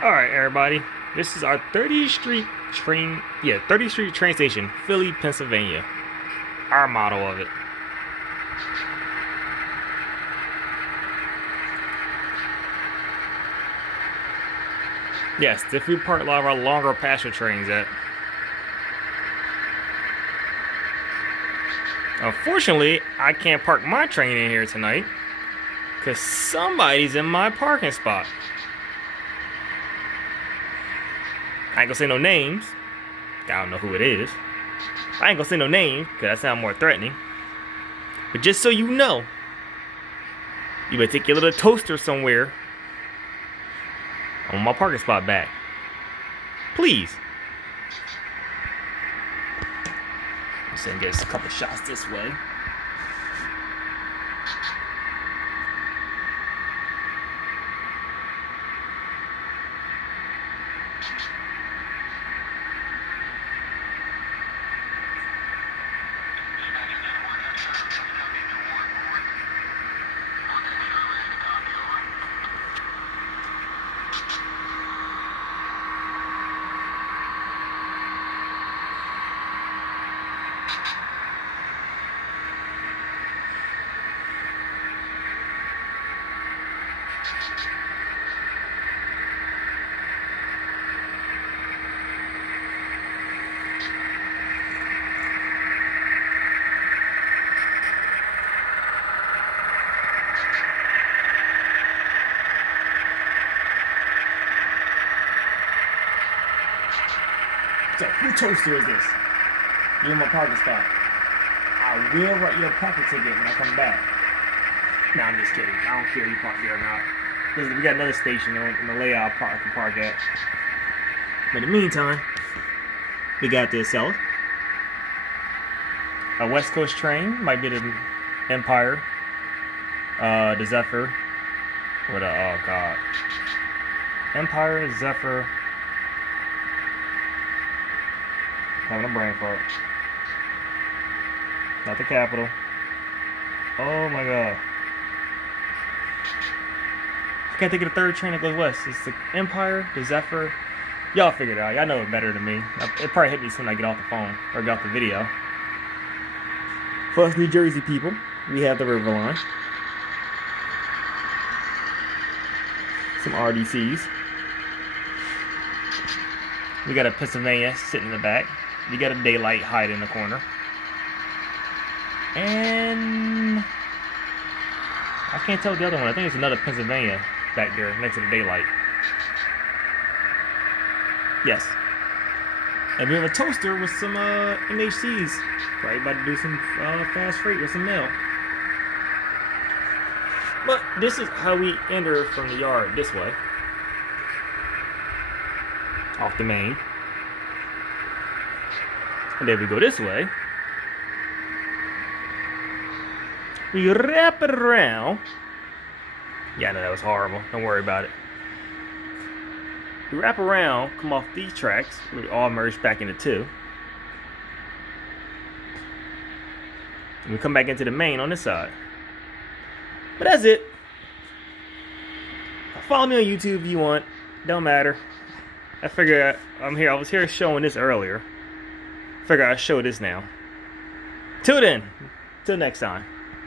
Alright, everybody. This is our 30th Street train, 30th Street train station, Philly, Pennsylvania. Our model of it. Yes, if we park a lot of our longer passenger trains at. Unfortunately, I can't park my train in here tonight because somebody's in my parking spot. I ain't gonna say no names. I don't know who it is. I ain't gonna say no names because that sounds more threatening. But just so you know, you better take your little toaster somewhere. I want my parking spot back. Please. Let's see, get a couple shots this way. So, whose toaster is this? You're in my parking spot. I will write you a parking ticket when I come back. Nah, I'm just kidding. I don't care if you park there or not. We got another station in the layout I can park at. But in the meantime, we got this seller. A West Coast train. Might be the Empire. The Zephyr. What a, oh god. Empire, Zephyr. Having a brain fart. Not the capital. Oh my god. I can't think of the third train that goes west. It's the Empire, the Zephyr. Y'all figure it out. Y'all know it better than me. It probably hit me soon when I get off the phone or get off the video. For us New Jersey people, we have the River Line. Some RDCs. We got a Pennsylvania sitting in the back. You got a Daylight hide in the corner. And I can't tell the other one. I think it's another Pennsylvania back there next to the Daylight. Yes. And we have a toaster with some MHCs. Probably about to do some fast freight with some mail. But this is how we enter from the yard this way. Off the main. And then we go this way. We wrap it around. Yeah, I know that was horrible. Don't worry about it. We wrap around, come off these tracks. We all merge back into two. And we come back into the main on this side. But that's it. Follow me on YouTube if you want. Don't matter. I figure I'm here. I was here showing this earlier. Figure I'll show this now. Till then. Till next time.